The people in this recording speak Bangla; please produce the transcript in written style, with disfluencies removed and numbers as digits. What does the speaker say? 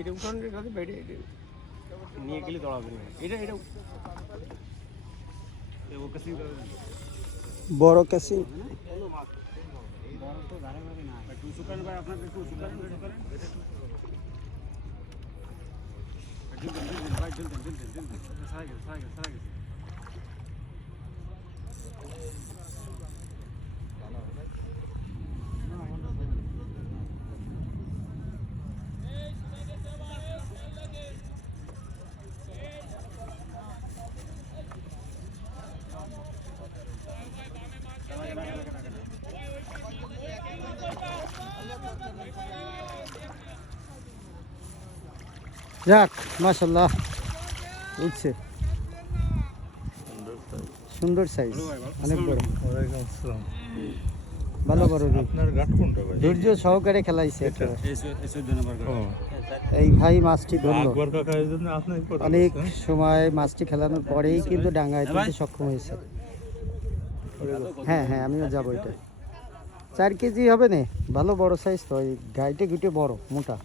এটা উঠানের কাছে বাইরে নিয়ে গেলে দৌড়াবে না। এটা বড় ক্যাসিং। যাক মাশাআল্লাহ উঠছে, সুন্দর সাইজ, অনেক বড়। ভালো বড় রুই। আপনার ঘাট কোনটা ভাই? ধৈর্য সহকারে খেলাইছে একেবারে। এই ভাই মাছটি ধরলো আকবর কাকা এর জন্য আপনি অনেক সময়, মাছটি খেলানোর পরেই কিন্তু ডাঙ্গায় তুলতে সক্ষম হয়েছে। হ্যাঁ হ্যাঁ, আমিও যাবো। এটা 4 কেজি হবে না, ভালো বড় সাইজ তো, এই গাইটে গুটে বড় মোটা।